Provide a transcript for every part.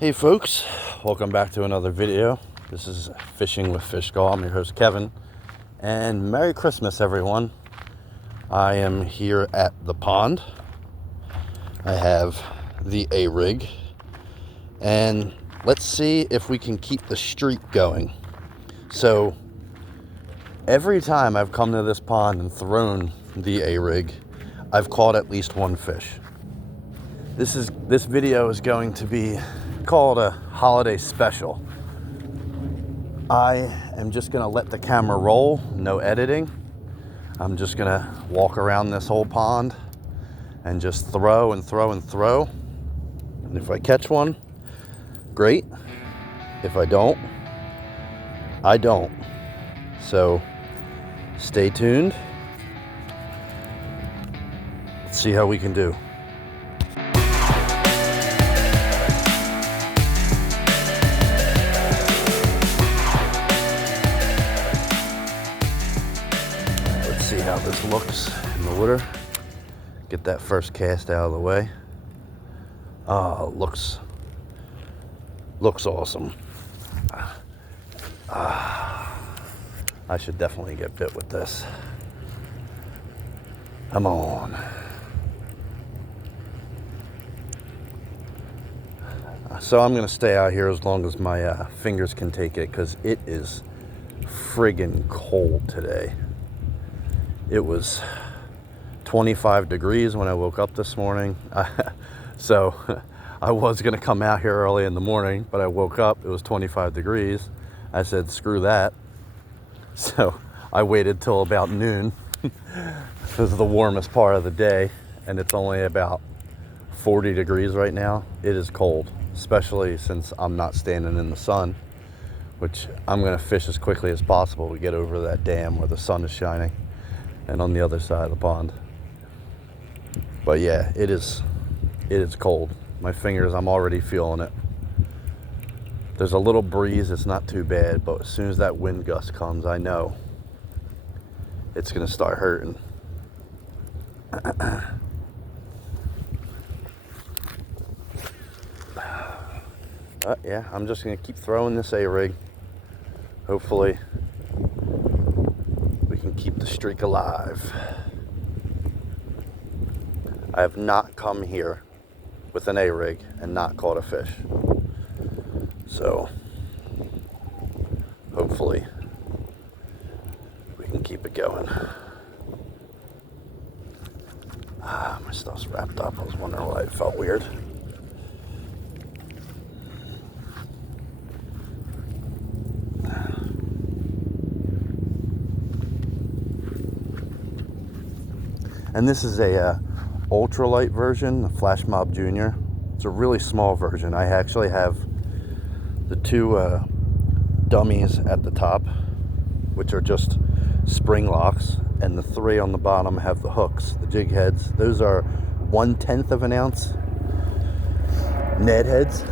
Hey folks, welcome back to another video. This is Fishing with Fishgall. I'm your host Kevin, and Merry Christmas everyone. I am here at the pond. I have the A-rig, and let's see if we can keep the streak going. So every time I've come to this pond and thrown the A-rig, I've caught at least one fish. This video is going to be called a holiday special. I am just gonna let the camera roll, no editing. I'm just gonna walk around this whole pond and just throw and throw and throw. And if I catch one, great. If I don't, I don't. So stay tuned. Let's see how we can do. See how this looks in the water. Get that first cast out of the way. Oh, looks awesome. I should definitely get bit with this. Come on. So I'm gonna stay out here as long as my fingers can take it, because it is friggin' cold today. It was 25 degrees when I woke up this morning. So I was gonna come out here early in the morning, but I woke up, it was 25 degrees. I said, screw that. So I waited till about noon. This is the warmest part of the day, and it's only about 40 degrees right now. It is cold, especially since I'm not standing in the sun, which I'm gonna fish as quickly as possible to get over that dam where the sun is shining and on the other side of the pond. But yeah, it is cold. My fingers, I'm already feeling it. There's a little breeze, it's not too bad, but as soon as that wind gust comes, I know it's gonna start hurting. Yeah, I'm just gonna keep throwing this A-rig. Hopefully we can keep the streak alive. I have not come here with an A-rig and not caught a fish. So hopefully we can keep it going. My stuff's wrapped up. I was wondering why it felt weird. And this is a ultralight version, the Flash Mob Junior. It's a really small version. I actually have the two dummies at the top, which are just spring locks, and the three on the bottom have the hooks, the jig heads. Those are 1/10 of an ounce Ned heads,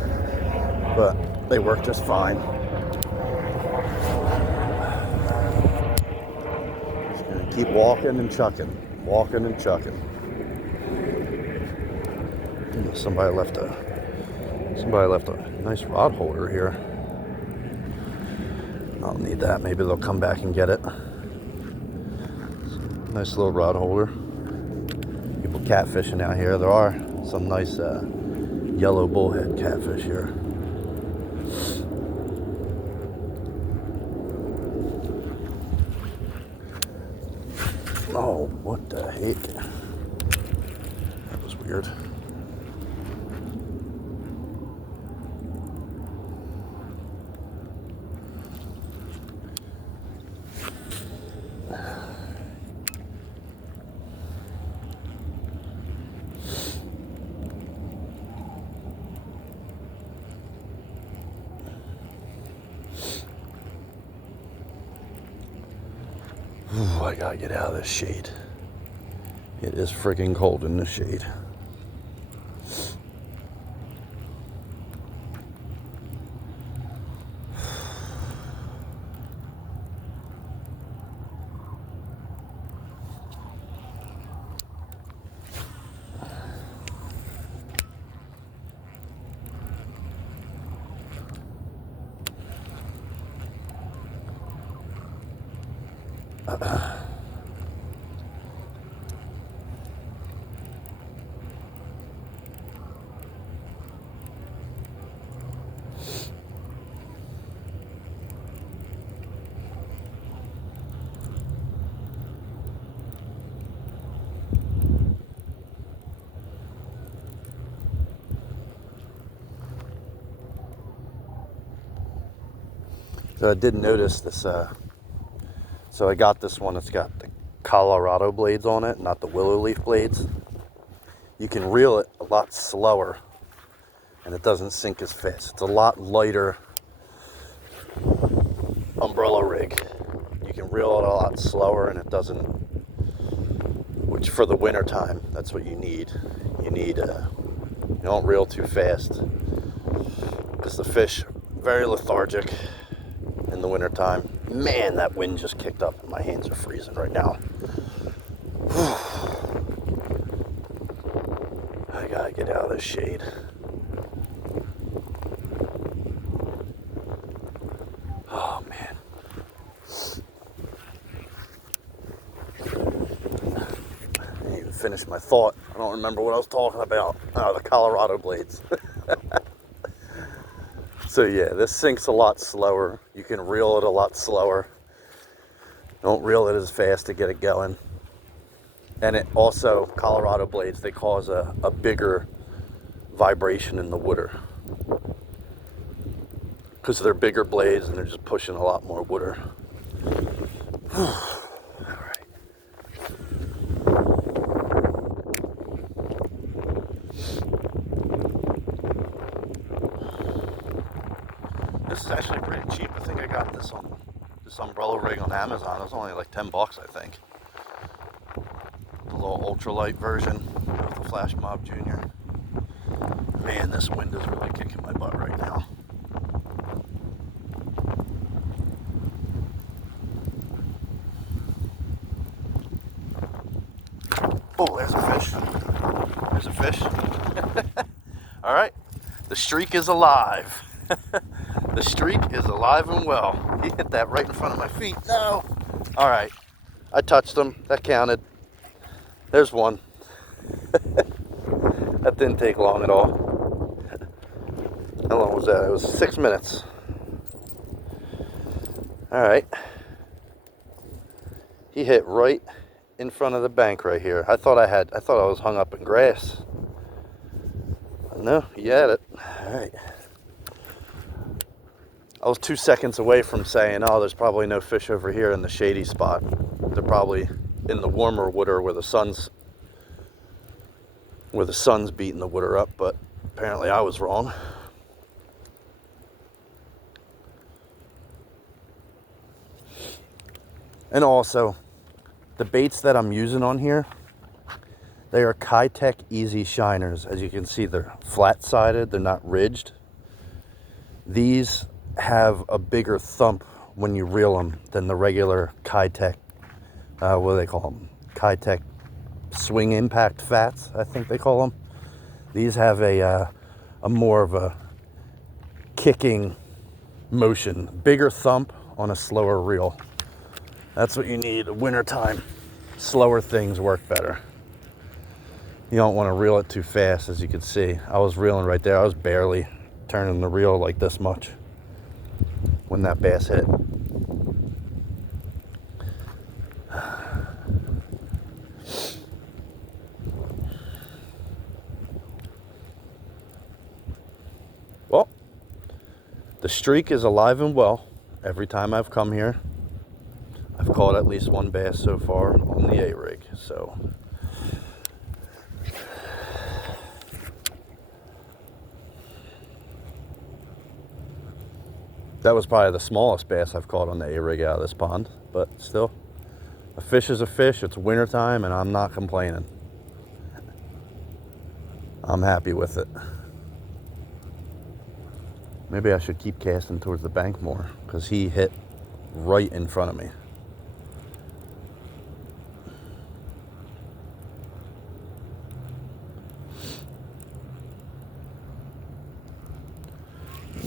but they work just fine. Just gonna keep walking and chucking. Walking and chucking. Somebody left a nice rod holder here. I'll need that. Maybe they'll come back and get it. Nice little rod holder. People catfishing out here. There are some nice yellow bullhead catfish here. Oh, what the heck? That was weird. Ooh, I gotta get out of this shade. It is freaking cold in the shade. So I did notice this, so I got this one, it's got the Colorado blades on it, not the willow leaf blades. You can reel it a lot slower and it doesn't sink as fast. It's a lot lighter umbrella rig. You can reel it a lot slower and it doesn't, which for the winter time, that's what you need. You don't reel too fast because the fish very lethargic in the winter time. Man, that wind just kicked up and my hands are freezing right now. I gotta get out of the shade. Oh man. I didn't even finish my thought. I don't remember what I was talking about. Oh, the Colorado blades. So yeah, this sinks a lot slower. You can reel it a lot slower. Don't reel it as fast to get it going. And it also, Colorado blades, they cause a bigger vibration in the water. Because they're bigger blades and they're just pushing a lot more water. Alright. This is actually pretty cheap. I think I got this umbrella rig on Amazon. It was only like 10 bucks, I think. The little ultralight version of the Flash Mob Junior. Man, this wind is really kicking my butt right now. Oh, there's a fish. There's a fish. All right, the streak is alive. The streak is alive and well. He hit that right in front of my feet. No. All right, I touched him. That counted. There's one. That didn't take long at all. How long was that? It was 6 minutes. All right. He hit right in front of the bank right here. I thought I was hung up in grass. No, he had it. All right. I was 2 seconds away from saying, oh, there's probably no fish over here in the shady spot. They're probably in the warmer water where the sun's beating the water up, but apparently I was wrong. And also, the baits that I'm using on here, they are Kitech Easy Shiners. As you can see, they're flat-sided, they're not ridged. These have a bigger thump when you reel them than the regular Kitech, what do they call them? Kitech swing impact fats, I think they call them. These have a more of a kicking motion, bigger thump on a slower reel. That's what you need wintertime. Slower things work better. You don't want to reel it too fast, as you can see. I was reeling right there. I was barely turning the reel like this much when that bass hit. Well, the streak is alive and well. Every time I've come here, I've caught at least one bass so far on the A-rig, so. That was probably the smallest bass I've caught on the A-rig out of this pond, but still, a fish is a fish. It's wintertime and I'm not complaining. I'm happy with it. Maybe I should keep casting towards the bank more because he hit right in front of me.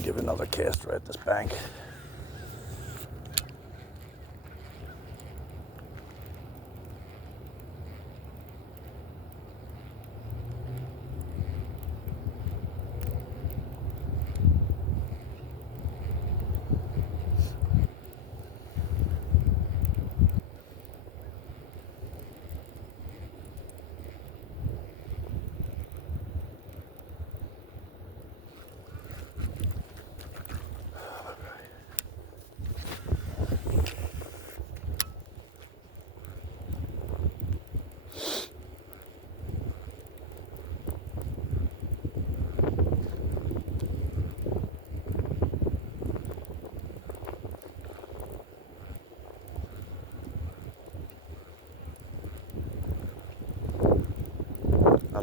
Give another cast right at this bank.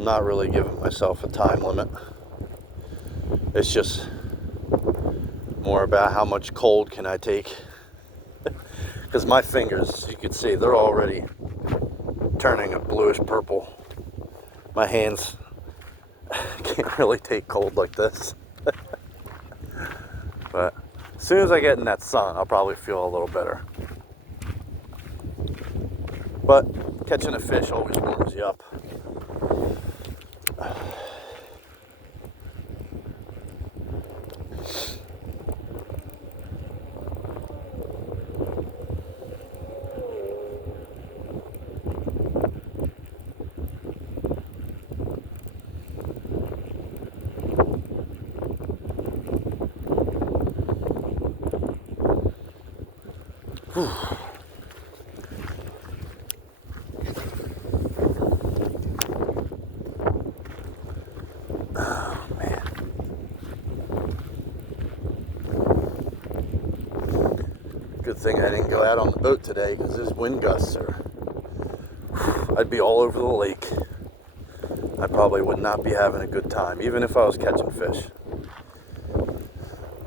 I'm not really giving myself a time limit. It's just more about how much cold can I take. Because my fingers, as you can see, they're already turning a bluish purple. My hands can't really take cold like this. But as soon as I get in that sun, I'll probably feel a little better. But catching a fish always warms you up. Whew. Oh, man. Good thing I didn't go out on the boat today because this wind gusts are... I'd be all over the lake. I probably would not be having a good time, even if I was catching fish.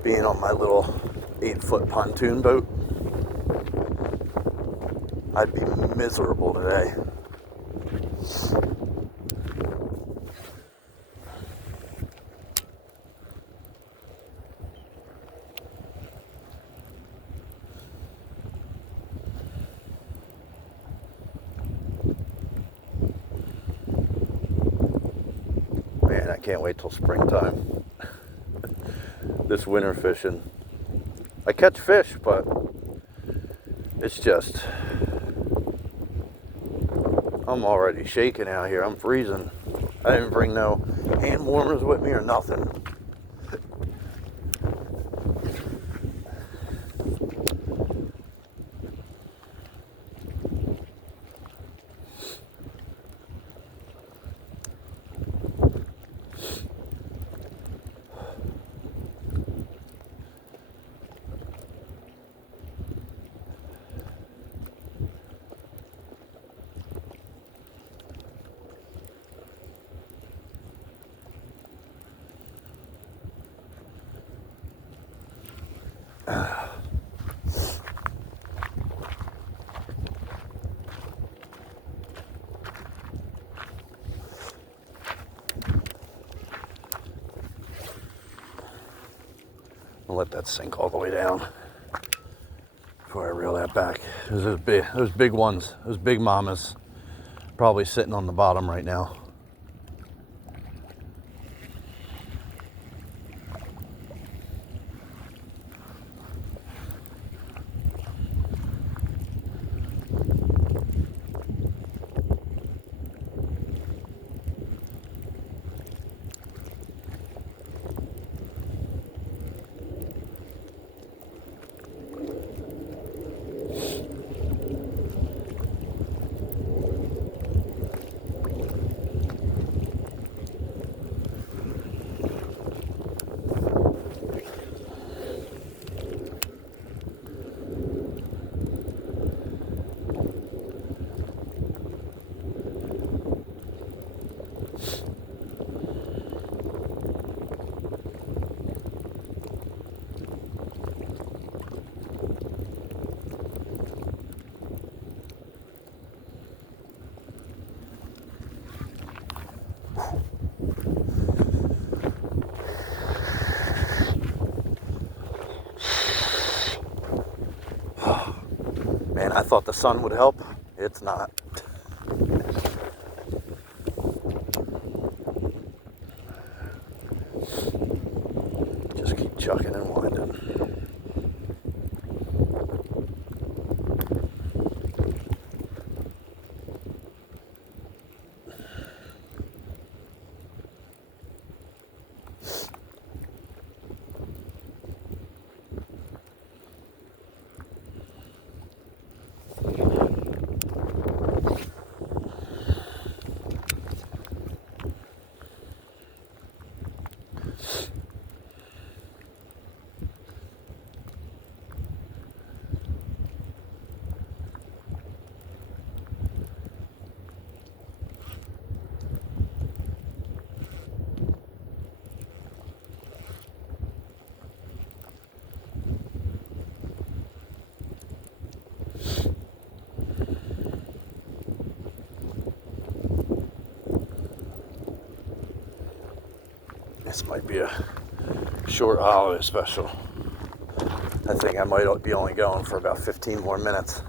Being on my little 8-foot pontoon boat, I'd be miserable today. Man, I can't wait till springtime. This winter fishing. I catch fish, but it's just... I'm already shaking out here. I'm freezing. I didn't bring no hand warmers with me or nothing. I'll let that sink all the way down before I reel that back. Those big ones, those big mamas, probably sitting on the bottom right now. Man, I thought the sun would help. It's not. Just keep chucking and winding. This might be a short holiday special. I think I might be only going for about 15 more minutes.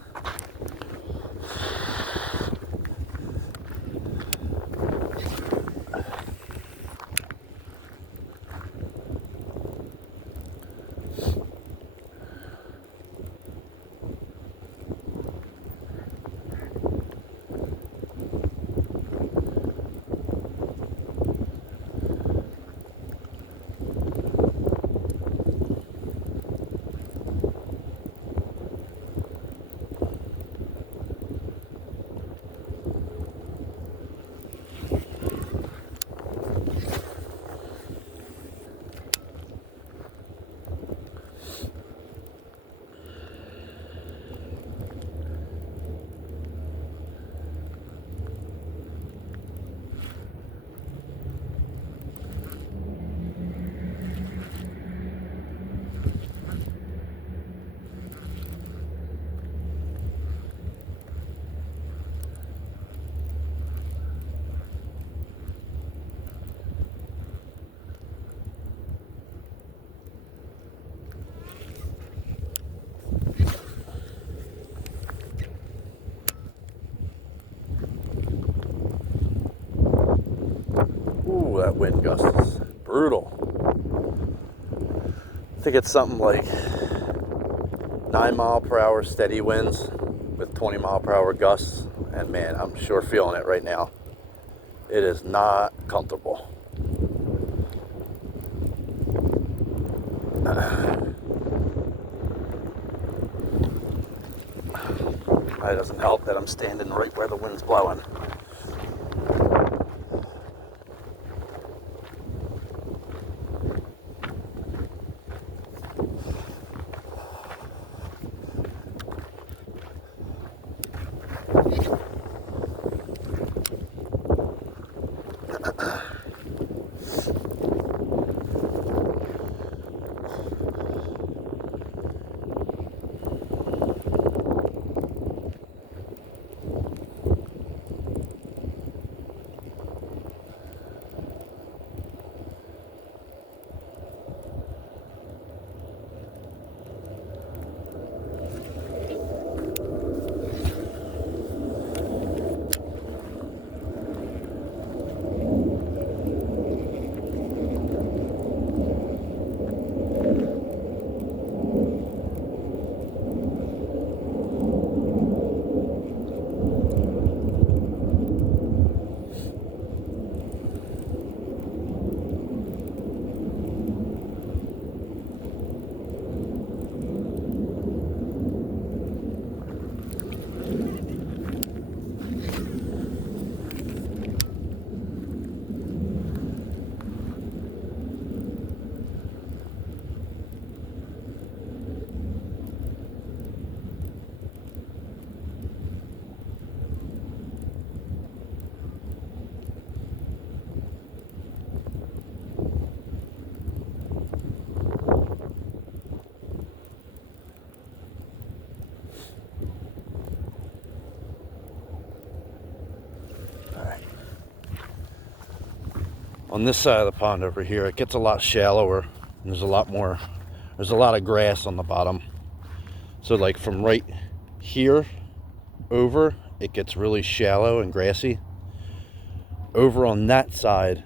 Ooh, that wind gust is brutal. I think it's something like 9 mile per hour steady winds with 20 mile per hour gusts. And man, I'm sure feeling it right now. It is not comfortable. It doesn't help that I'm standing right where the wind's blowing. On this side of the pond over here, it gets a lot shallower. And there's a lot of grass on the bottom. So like from right here over, it gets really shallow and grassy. Over on that side,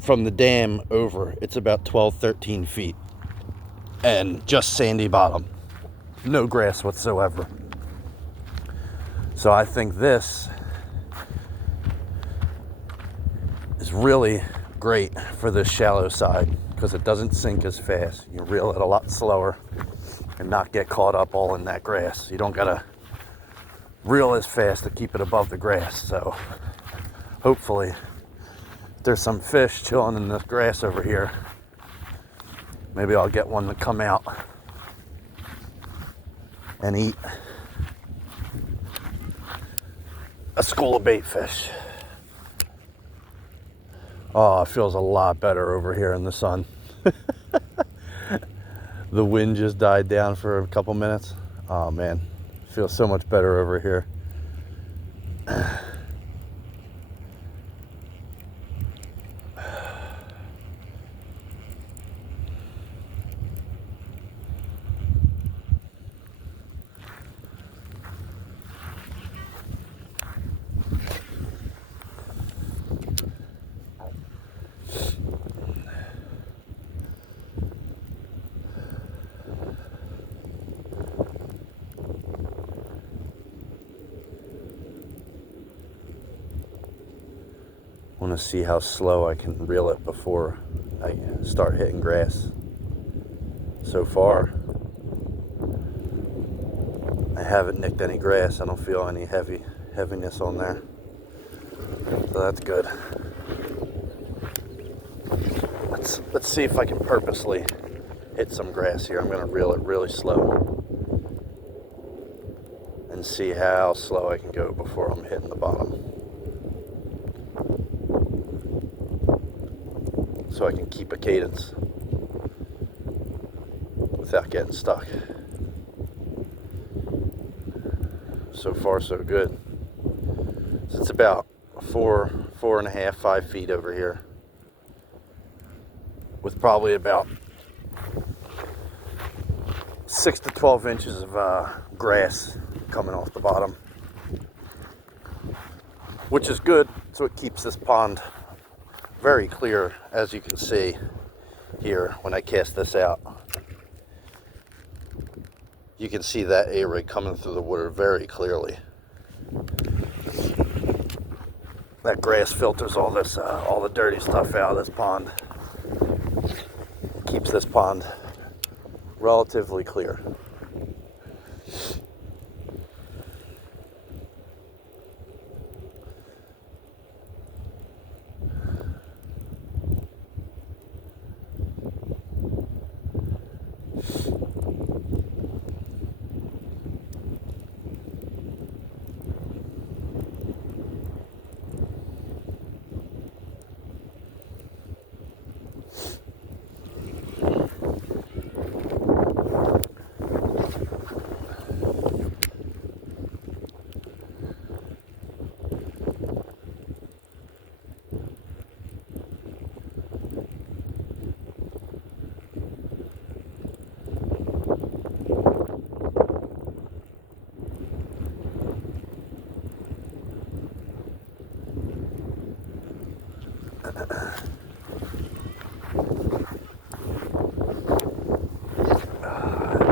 from the dam over, it's about 12, 13 feet. And just sandy bottom. No grass whatsoever. So I think this is really great for this shallow side because it doesn't sink as fast. You reel it a lot slower and not get caught up all in that grass. You don't gotta reel as fast to keep it above the grass. So hopefully there's some fish chilling in the grass over here. Maybe I'll get one to come out and eat a school of bait fish. Oh, it feels a lot better over here in the sun. The wind just died down for a couple minutes. Oh man, it feels so much better over here. want to see how slow I can reel it before I start hitting grass. So far, I haven't nicked any grass. I don't feel any heaviness on there. So that's good. Let's see if I can purposely hit some grass here. I'm going to reel it really slow and see how slow I can go before I'm hitting the bottom, so I can keep a cadence without getting stuck. So far, so good. So it's about 4.5, 5 feet over here, with probably about 6 to 12 inches of grass coming off the bottom, which is good. So it keeps this pond very clear, as you can see here when I cast this out. You can see that A-rig coming through the water very clearly. That grass filters all the dirty stuff out of this pond. Keeps this pond relatively clear.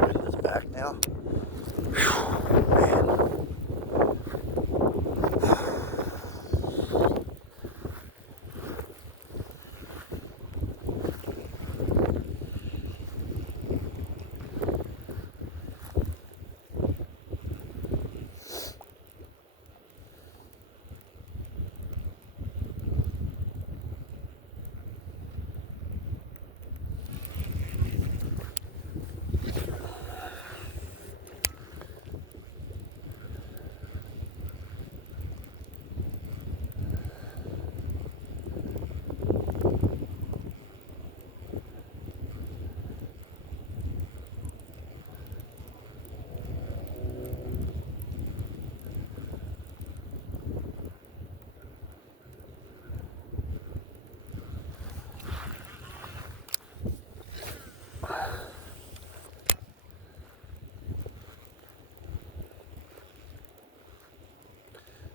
Wind is back now. Whew, man.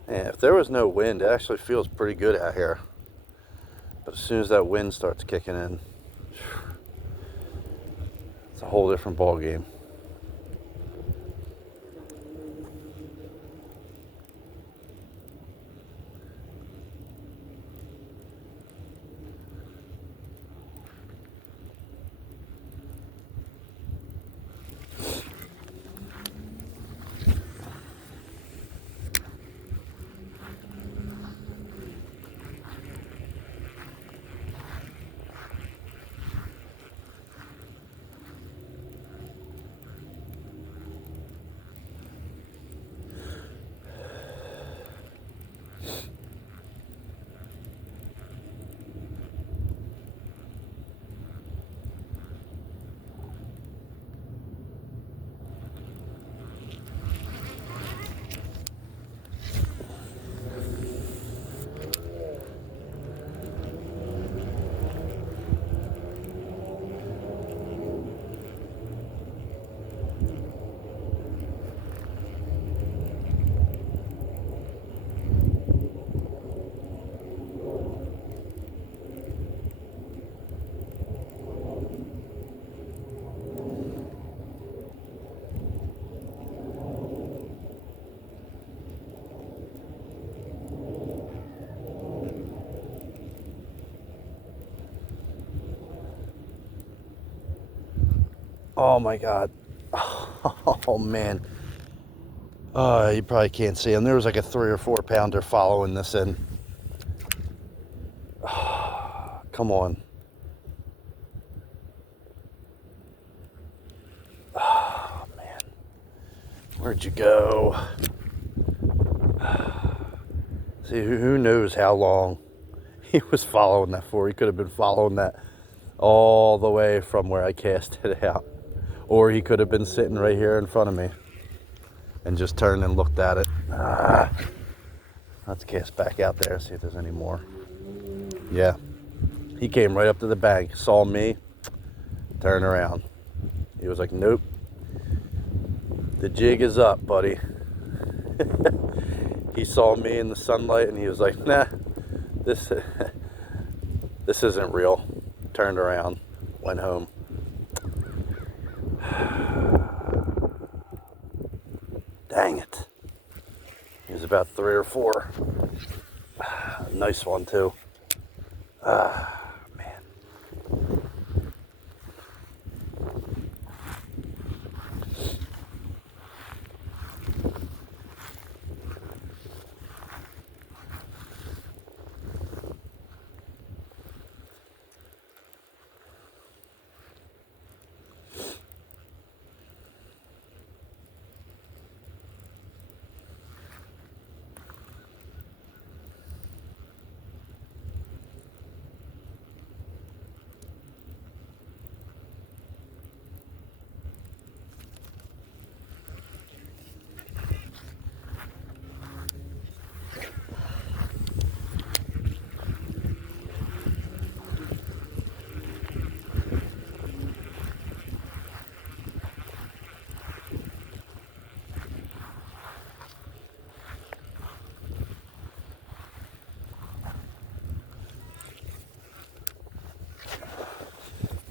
And if there was no wind, it actually feels pretty good out here. But as soon as that wind starts kicking in, it's a whole different ball game. Oh my God. Oh man. You probably can't see him. There was like a 3 or 4 pounder following this in. Come on. Oh man. Where'd you go? See, who knows how long he was following that for. He could have been following that all the way from where I cast it out. Or he could have been sitting right here in front of me and just turned and looked at it. Let's cast back out there, see if there's any more. Yeah, he came right up to the bank, saw me, turned around. He was like, nope, the jig is up, buddy. He saw me in the sunlight and he was like, nah, this isn't real. Turned around, went home. Dang it. He was about 3 or 4. Nice one too. Man.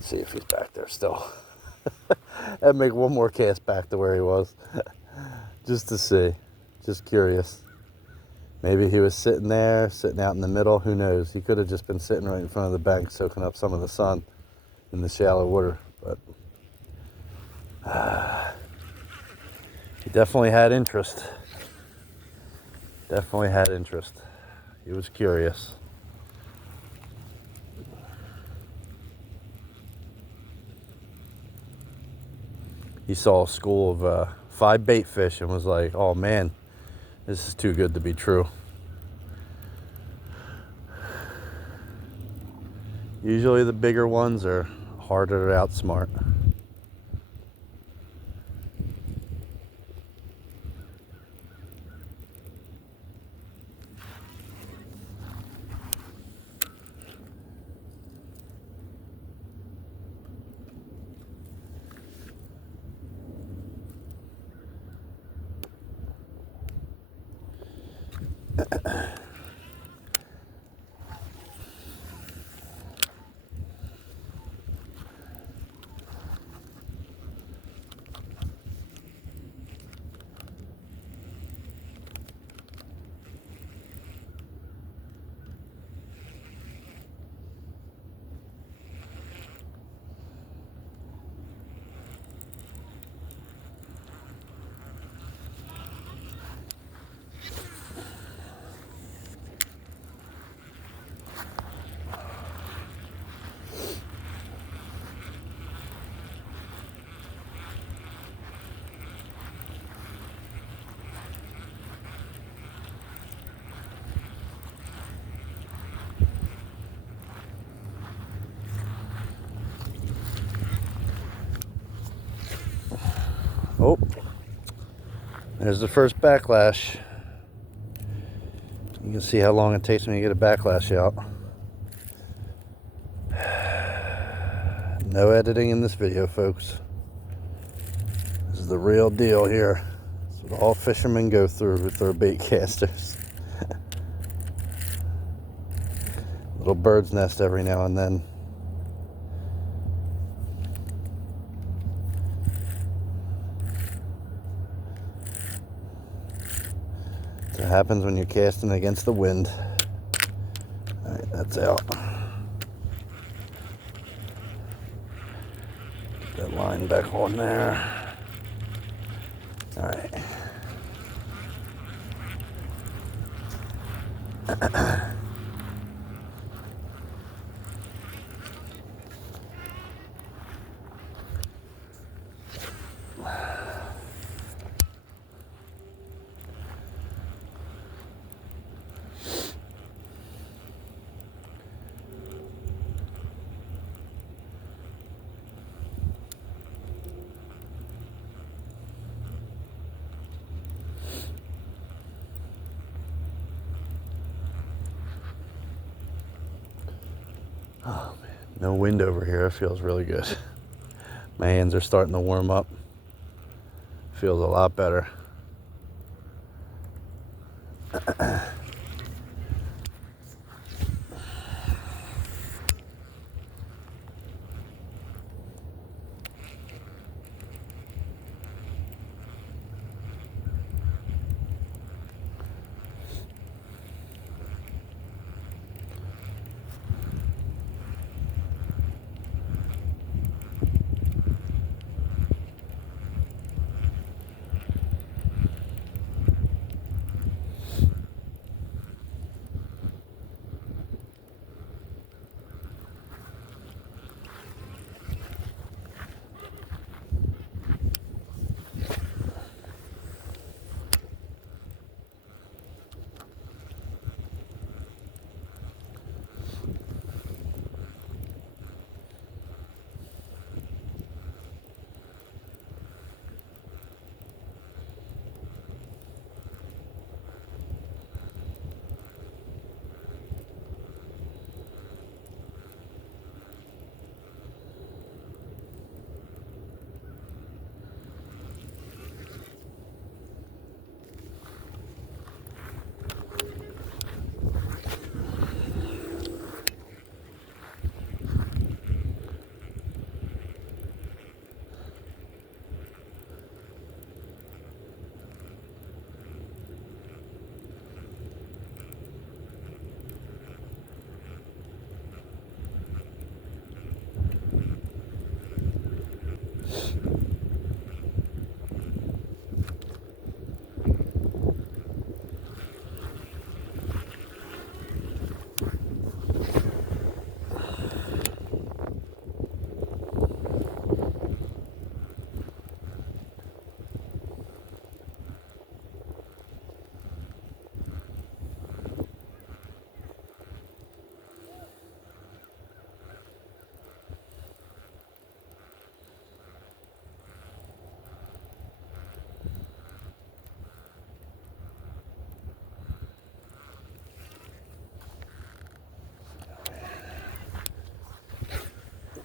See if he's back there still. I'd make one more cast back to where he was. Just to see. Just curious. Maybe he was sitting there, sitting out in the middle. Who knows? He could have just been sitting right in front of the bank, soaking up some of the sun in the shallow water. But he definitely had interest. Definitely had interest. He was curious. He saw a school of 5 bait fish and was like, oh man, this is too good to be true. Usually the bigger ones are harder to outsmart. Oh, there's the first backlash. You can see how long it takes me to get a backlash out. No editing in this video, folks. This is the real deal here. That's what all fishermen go through with their bait casters. Little bird's nest every now and then. It happens when you're casting against the wind. All right, that's out. That line back on there. All right. Oh man, no wind over here. It feels really good. My hands are starting to warm up. Feels a lot better.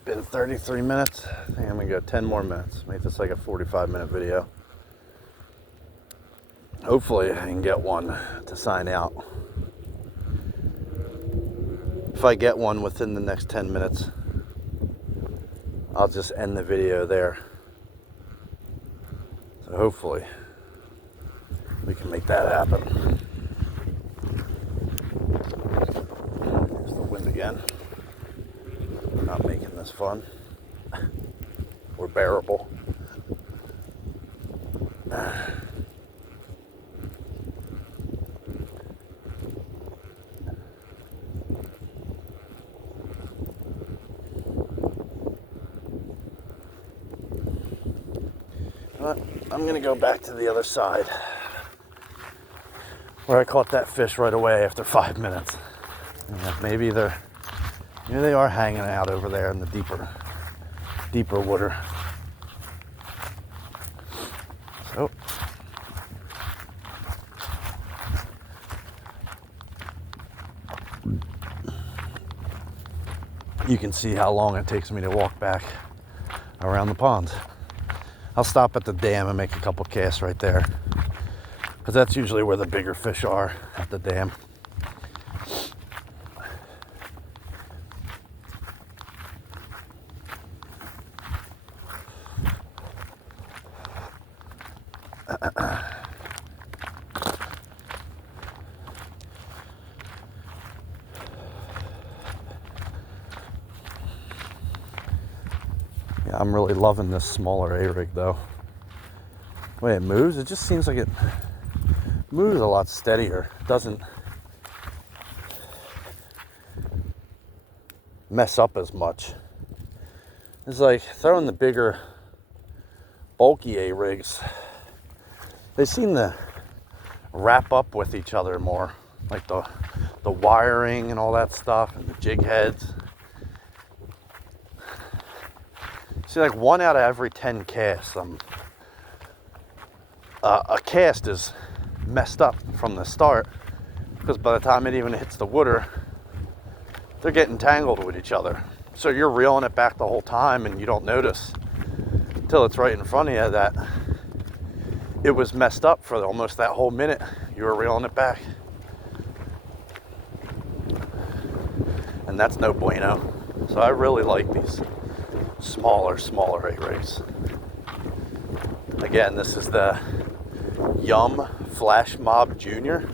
Been 33 minutes. I think I'm gonna go 10 more minutes. Make this like a 45-minute video. Hopefully I can get one to sign out. If I get one within the next 10 minutes, I'll just end the video there. So hopefully we can make that happen. There's the wind again. Not making this fun or bearable. But I'm gonna go back to the other side where I caught that fish right away after 5 minutes. Maybe they are hanging out over there in the deeper water. So you can see how long it takes me to walk back around the pond. I'll stop at the dam and make a couple casts right there, because that's usually where the bigger fish are, at the dam. Yeah, I'm really loving this smaller A-rig though. The way it moves, it just seems like it moves a lot steadier. It doesn't mess up as much. It's like throwing the bigger, bulky A-rigs. They seem to wrap up with each other more, like the wiring and all that stuff, and the jig heads. See, like 1 out of every 10 casts, a cast is messed up from the start, because by the time it even hits the water, they're getting tangled with each other. So you're reeling it back the whole time, and you don't notice until it's right in front of you that it was messed up for almost that whole minute you were reeling it back. And that's no bueno. So I really like these smaller A-rigs. Again, this is the Yum Flash Mob Junior,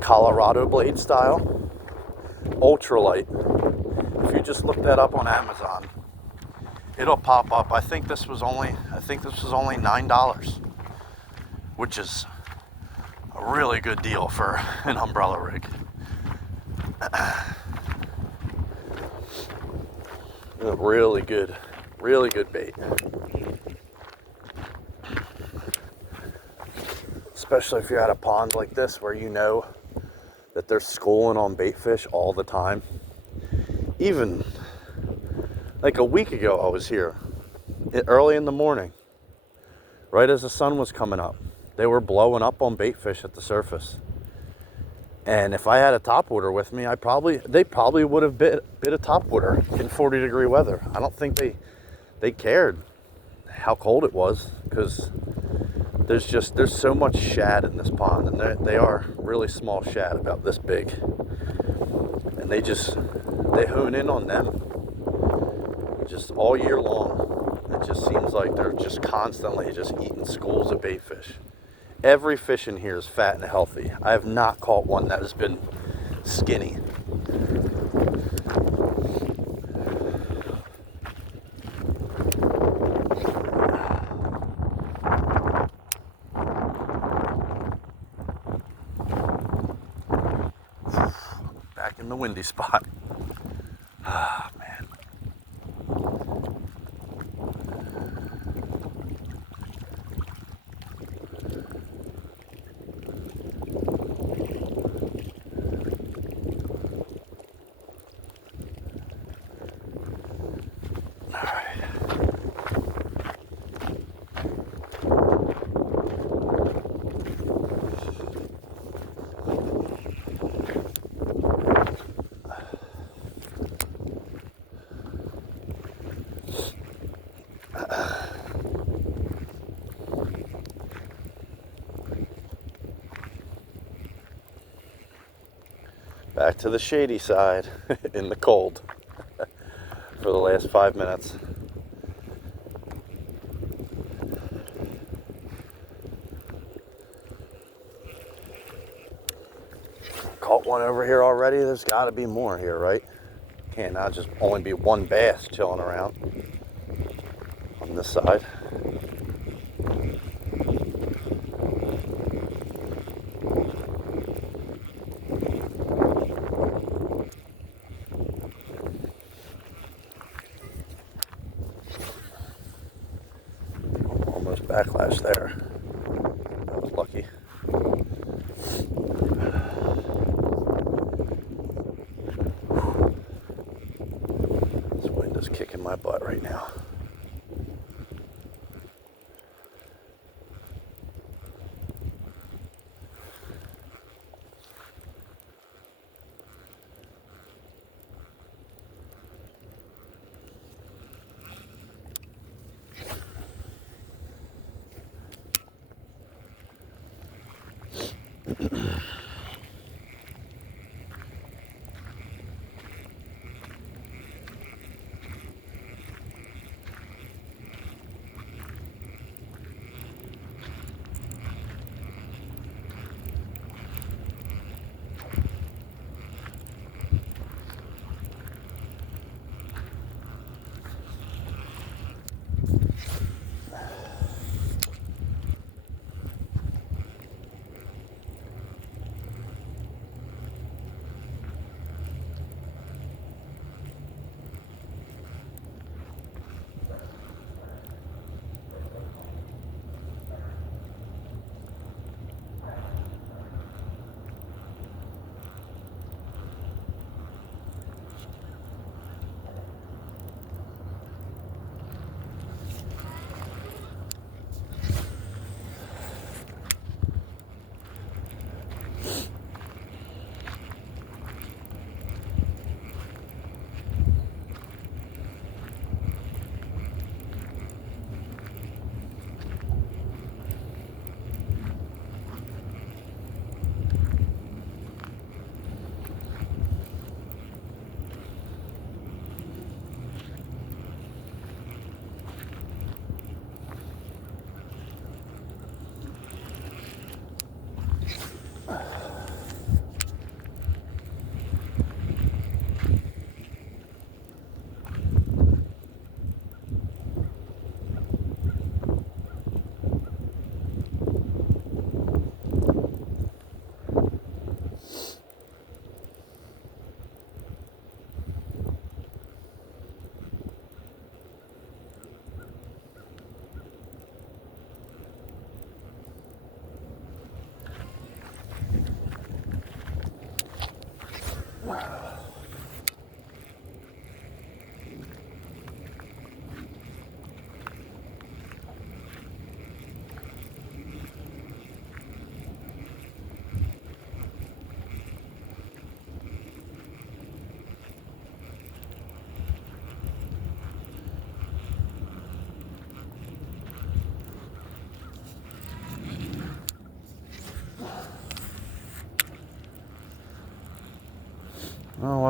Colorado blade style, ultralight. If you just look that up on Amazon, it'll pop up. I think this was only $9, which is a really good deal for an umbrella rig. A really good bait. Especially if you're at a pond like this where you know that they're schooling on bait fish all the time. Even like a week ago, I was here early in the morning, right as the sun was coming up. They were blowing up on bait fish at the surface. And if I had a topwater with me, they probably would have bit a topwater in 40-degree weather. I don't think they cared how cold it was, because there's so much shad in this pond, and they are really small shad, about this big. And they hone in on them just all year long. It just seems like they're just constantly just eating schools of bait fish. Every fish in here is fat and healthy. I have not caught one that has been skinny. Back in the windy spot. Ah, man. Back to the shady side in the cold for the last 5 minutes. Caught one over here already. There's got to be more here, right? Can't not just only be one bass chilling around on this side. Almost backlash there. That was lucky. This wind is kicking my butt right now.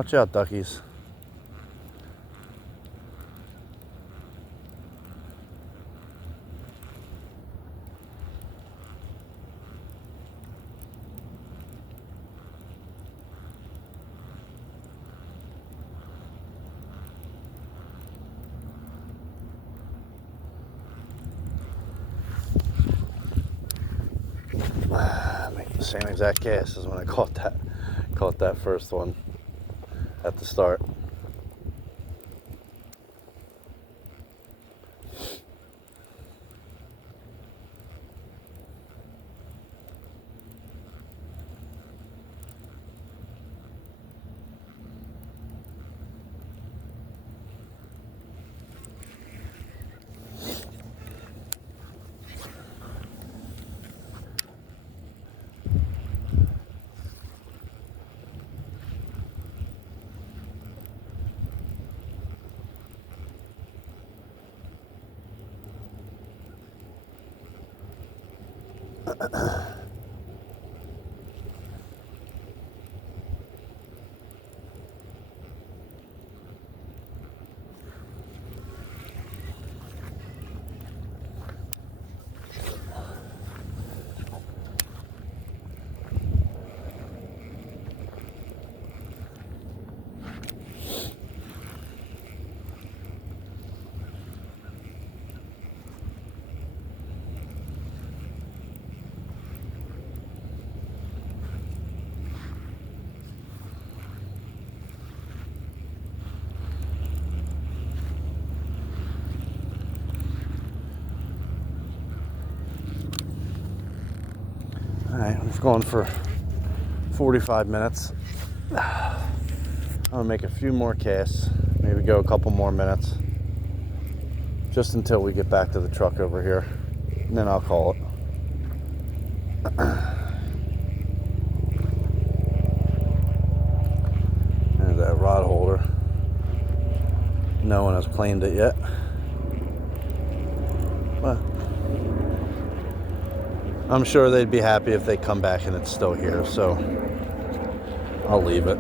Watch out, duckies. Make the same exact cast as when I caught that first one at the start. Alright, I'm going for 45 minutes. I'm gonna make a few more casts, maybe go a couple more minutes, just until we get back to the truck over here, and then I'll call it. There's that rod holder. No one has claimed it yet. Well, I'm sure they'd be happy if they come back and it's still here, so I'll leave it.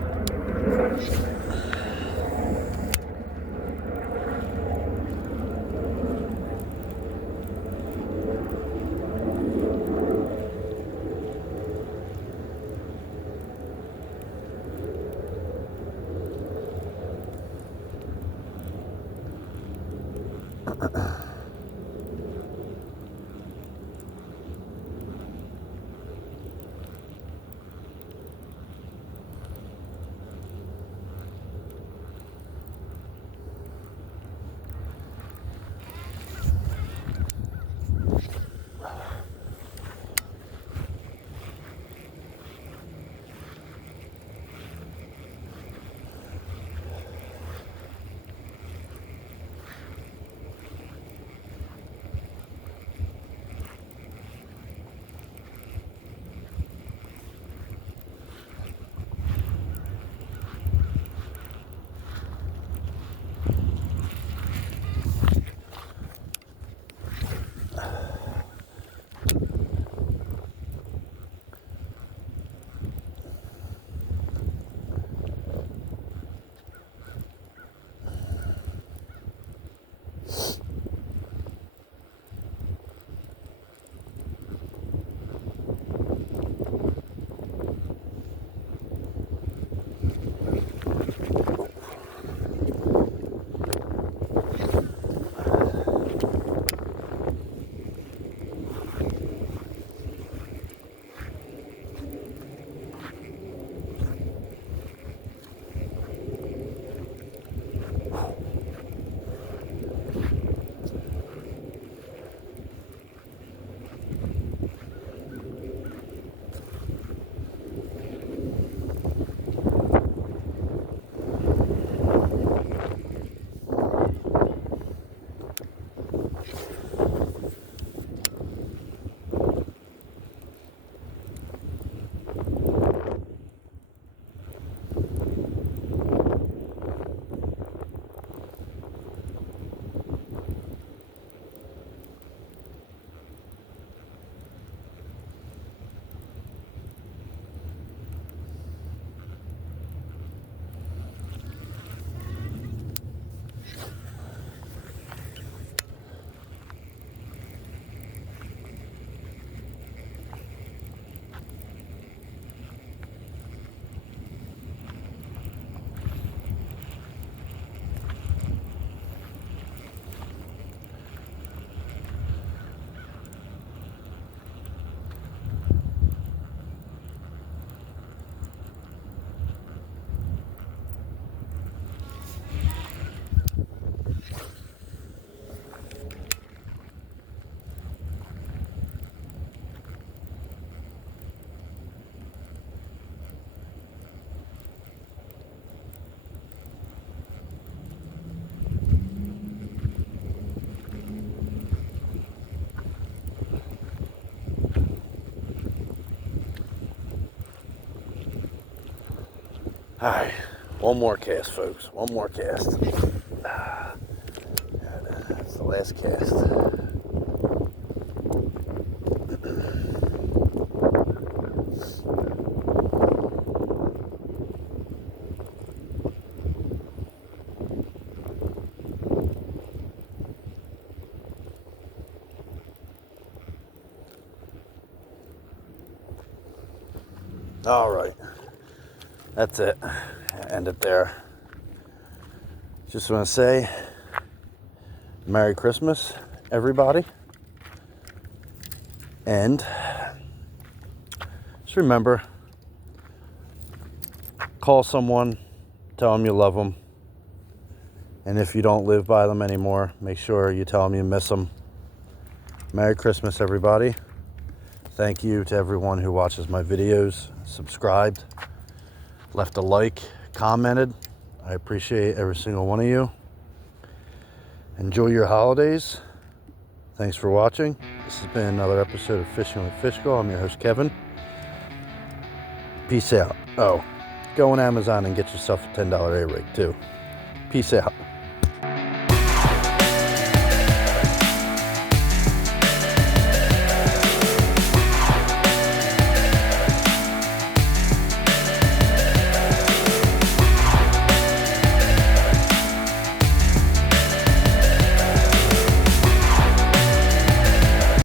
All right, one more cast, folks. One more cast. That's the last cast. All right, that's it. End it there. Just want to say Merry Christmas, everybody. And just remember, call someone, tell them you love them. And if you don't live by them anymore, make sure you tell them you miss them. Merry Christmas, everybody. Thank you to everyone who watches my videos, subscribed, left a like, commented. I appreciate every single one of you. Enjoy your holidays. Thanks for watching. This has been another episode of Fishing with Fishgall. I'm your host, Kevin. Peace out. Oh, go on Amazon and get yourself a $10 A-rig too. Peace out.